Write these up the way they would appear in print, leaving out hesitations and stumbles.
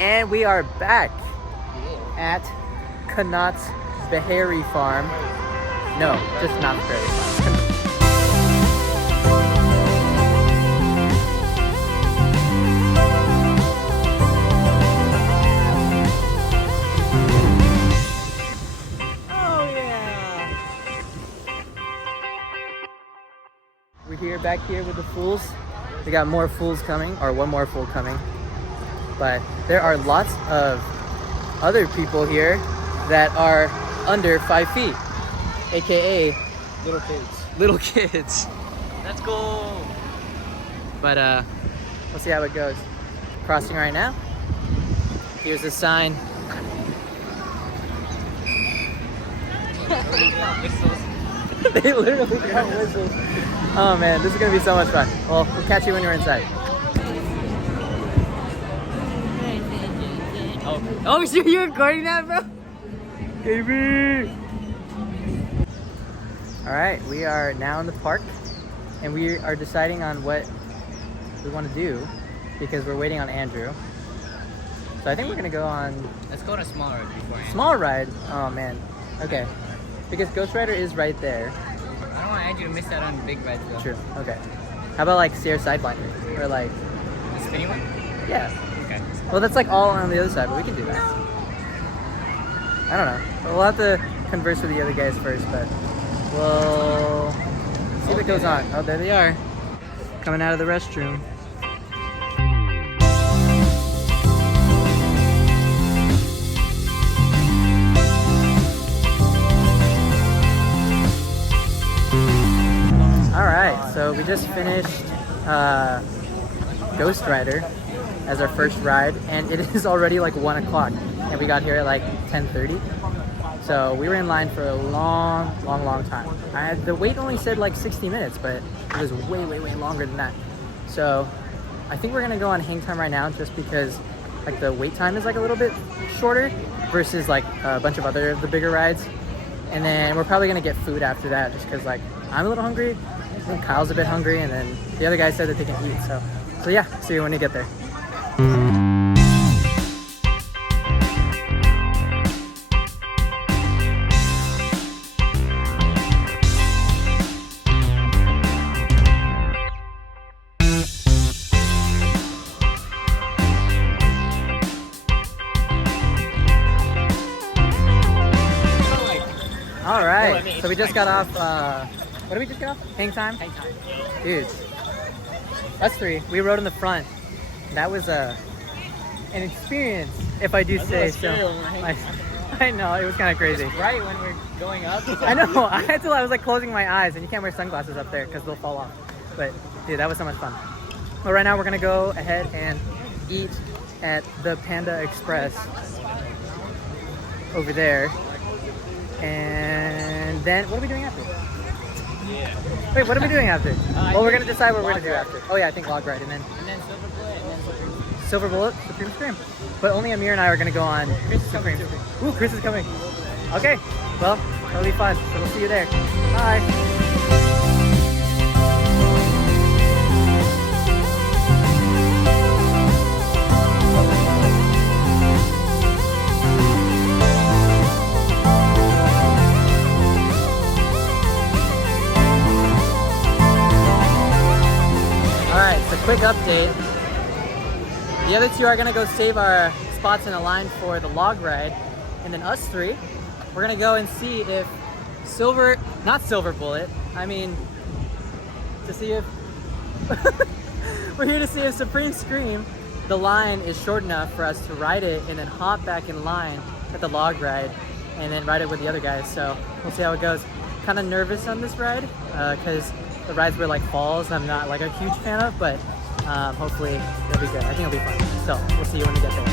And we are back at Knott's Bahari Farm. No, just not Bahari Farm. Oh yeah! We're here back here with the fools. We got more fools coming, or one more fool coming. But there are lots of other people here that are under 5 feet, aka Little kids. little kids. Let's go. But we'll see how it goes. Crossing right now. Here's a sign. They literally got whistles. Oh man, this is gonna be so much fun. Well, we'll catch you when you're inside. Oh, so you're recording that, bro? Baby! Alright, we are now in the park and we are deciding on what we want to do because we're waiting on Andrew. So I think we're gonna go on... Let's go on a small ride beforehand. Small ride? Oh man. Okay. Because Ghost Rider is right there. I don't want Andrew to miss out on the big rides though. True. Okay. How about like Sears Sidewinder? Or like... The spinny one? Yeah. Okay. Well, that's like all on the other side, but we can do that. I don't know. We'll have to converse with the other guys first, but we'll see what goes on. Oh, there they are. Coming out of the restroom. Alright, so we just finished Ghost Rider as our first ride, and it is already like 1 o'clock, and we got here at like 10:30. So we were in line for a long time. The wait only said like 60 minutes, but it was way longer than that. So I think we're gonna go on hang time right now, just because like the wait time is like a little bit shorter versus like a bunch of other of the bigger rides. And then we're probably gonna get food after that, just because like I'm a little hungry, I think Kyle's a bit hungry, and then the other guys said that they can eat. So yeah, see you when you get there. All right, so we just got off, what did we just get off? Hang time? Hang time. Dude, us three, we rode in the front. That was an experience, if I do say so. I know, it was kind of crazy. Right when we're going up. I know, I was like closing my eyes, and you can't wear sunglasses up there because they'll fall off. But dude, that was so much fun. But right now we're gonna go ahead and eat at the Panda Express over there. And then, what are we doing after? Yeah. Wait, what are we doing after? Well, we're gonna decide what we're gonna do after. Oh yeah, I think log ride, and then Silver Bullet, and then Supreme. Silver Bullet, Supreme Scream. But only Amir and I are gonna go on Supreme. Ooh, Chris is coming. Okay, well, that'll be fun. So we'll see you there. Bye. Quick update. The other two are gonna go save our spots in a line for the log ride, and then us three, we're gonna go and see if not Silver Bullet, I mean, to see if, we're here to see if Supreme Scream, the line is short enough for us to ride it and then hop back in line at the log ride and then ride it with the other guys. So we'll see how it goes. Kind of nervous on this ride, because the rides were like falls I'm not like a huge fan of, but hopefully it'll be good. I think it'll be fun. So we'll see you when we get there.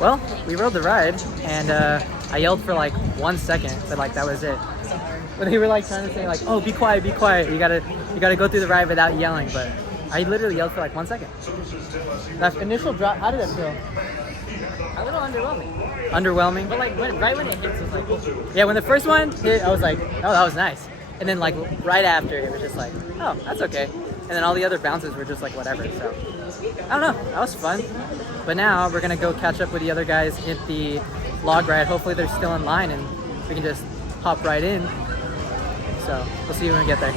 Well, we rode the ride, and I yelled for like 1 second, but like that was it. But they were like trying to say like, oh, be quiet, be quiet. You gotta go through the ride without yelling. But I literally yelled for like 1 second. That initial drop, how did it feel? underwhelming. Underwhelming. But like right when it hits, it's like, Yeah, when the first one hit, I was like, oh, that was nice. And then like right after, it was just like, oh, that's okay. And then all the other bounces were just like whatever. So I don't know, that was fun. But now we're gonna go catch up with the other guys at the log ride. Hopefully they're still in line and we can just hop right in. So we'll see you when we get there.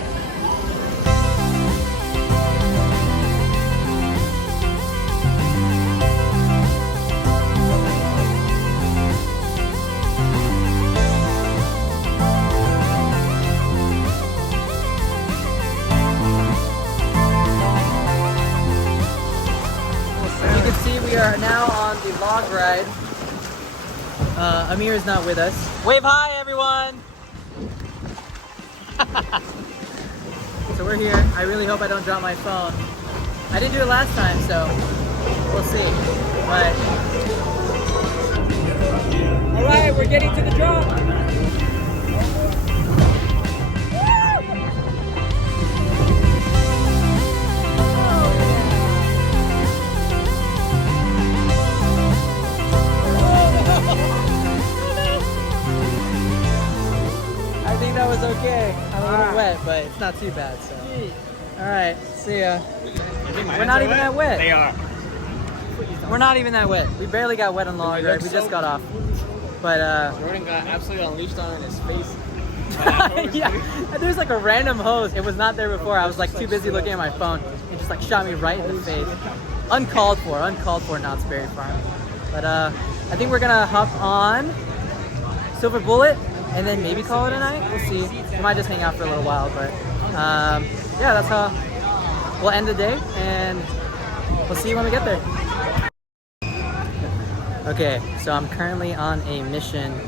We are now on the log ride. Amir is not with us. Wave hi, everyone! So we're here. I really hope I don't drop my phone. I didn't do it last time, so we'll see. But all right, we're getting to the drop. I think that was okay. I'm a little wet, but it's not too bad. So, all right, see ya. We're not even that wet. They are. We're not even that wet. We barely got wet on log ride. We just got off. But Jordan got absolutely unleashed on his face. yeah, there's like a random hose. It was not there before. I was like too busy looking at my phone. It just like shot me right in the face. Uncalled for Knott's Berry Farm. But I think we're gonna hop on Silver Bullet and then maybe call it a night. We'll see. We might just hang out for a little while, but yeah, that's how we'll end the day, and we'll see you when we get there. Okay, so I'm currently on a mission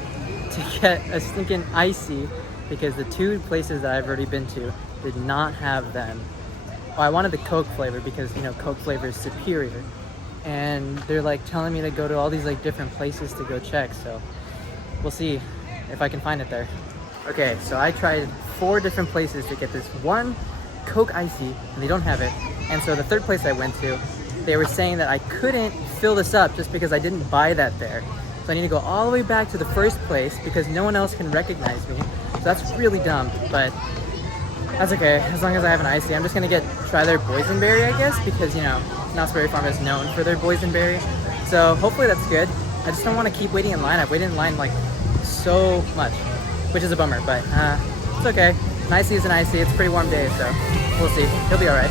to get a stinking icy because the two places that I've already been to did not have them. Well, I wanted the Coke flavor because, you know, Coke flavor is superior. And they're like telling me to go to all these like different places to go check, so we'll see if I can find it there. Okay, so I tried 4 different places to get this one Coke icy and they don't have it. And so the third place I went to, they were saying that I couldn't fill this up just because I didn't buy that there. So I need to go all the way back to the first place because no one else can recognize me. So that's really dumb, but that's okay, as long as I have an icy. I'm just gonna try their boysenberry, I guess, because, you know, Knott's Berry Farm is known for their boysenberry. So hopefully that's good. I just don't want to keep waiting in line. I've waited in line like so much, which is a bummer, but it's okay. An icy is an icy. It's a pretty warm day, so we'll see. He'll be all right.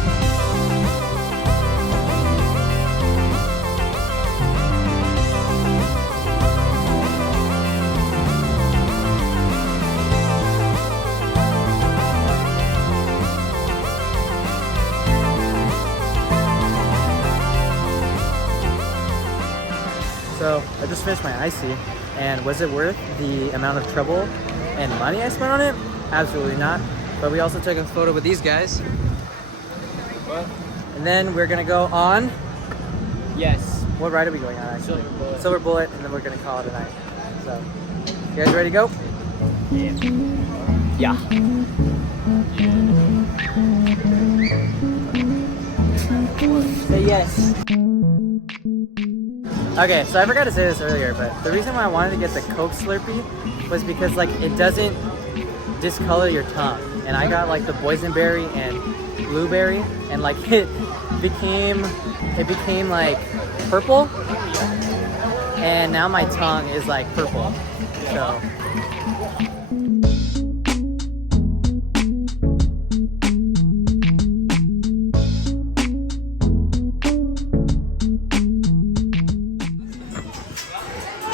So I just finished my icy, and was it worth the amount of trouble and money I spent on it? Absolutely not. But we also took a photo with these guys. What? And then we're gonna go on. Yes. What ride are we going on actually? Silver Bullet. Silver Bullet, and then we're gonna call it a night. So, you guys ready to go? Yeah. Say yes. Okay, so I forgot to say this earlier, but the reason why I wanted to get the Coke Slurpee was because like it doesn't discolor your tongue. And I got like the boysenberry and blueberry, and like it became like purple, and now my tongue is like purple. So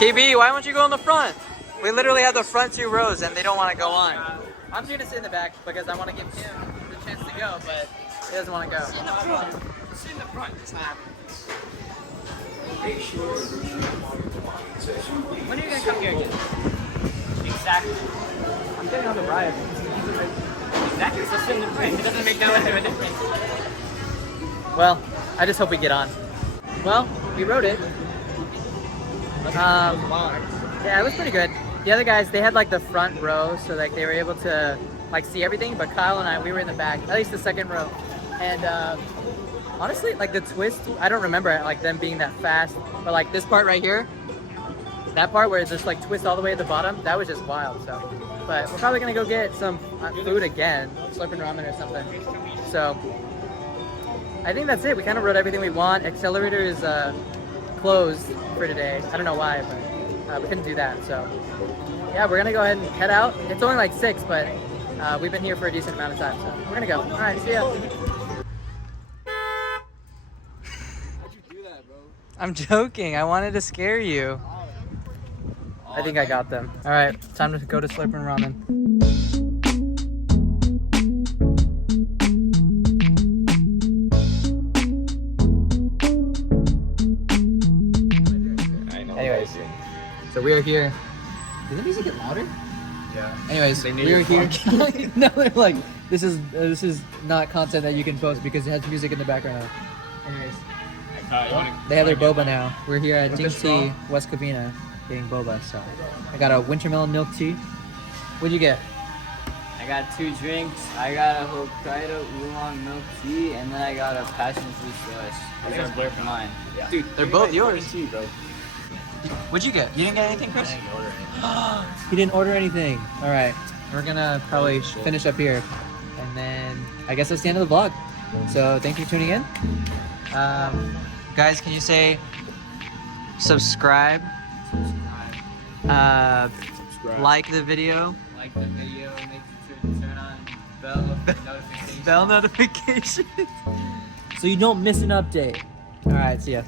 KB, why won't you go in the front? We literally have the front 2 rows and they don't want to go on. I'm just gonna sit in the back because I want to give him the chance to go, but he doesn't want to go. Sit in the front. Sit in the front. It's not happening. When are you gonna come here again? Exactly. I'm getting on the ride. Exactly. So sit in the front. It doesn't make that much of a difference. Well, I just hope we get on. Well, we rode it. Yeah, it was pretty good. The other guys, they had like the front row, so like they were able to like see everything, but Kyle and I, we were in the back, at least the second row. And honestly, like the twist, I don't remember like them being that fast, but like this part right here, that part where it just like twists all the way at the bottom, that was just wild. So, but we're probably gonna go get some food again, slurping ramen or something. So, I think that's it. We kind of rode everything we want. Accelerator is closed for today. I don't know why, but we couldn't do that. So, yeah, we're gonna go ahead and head out. It's only like 6, but we've been here for a decent amount of time, so we're gonna go. All right, see ya. How'd you do that, bro? I'm joking. I wanted to scare you. I think I got them. All right, time to go to Slurpin' Ramen. Anyways, so we are here. Did the music get louder? Yeah. Anyways, we are here. No, they're like, this is not content that you can post because it has music in the background. Anyways, they have their boba now. We're here at Ding Tea, West Covina, getting boba. So I got a wintermelon milk tea. What'd you get? I got 2 drinks. I got a Hokkaido oolong milk tea, and then I got a passion fruit slush. These are both mine. Dude, they're both yours. Tea, bro. What'd you get? You didn't get anything, Chris? I didn't order anything. He didn't order anything. All right, we're gonna probably finish up here, and then I guess that's the end of the vlog. So thank you for tuning in. Guys, can you say subscribe? Like the video. Like the video, make sure to turn on bell notifications. Bell notifications. So you don't miss an update. All right, see ya.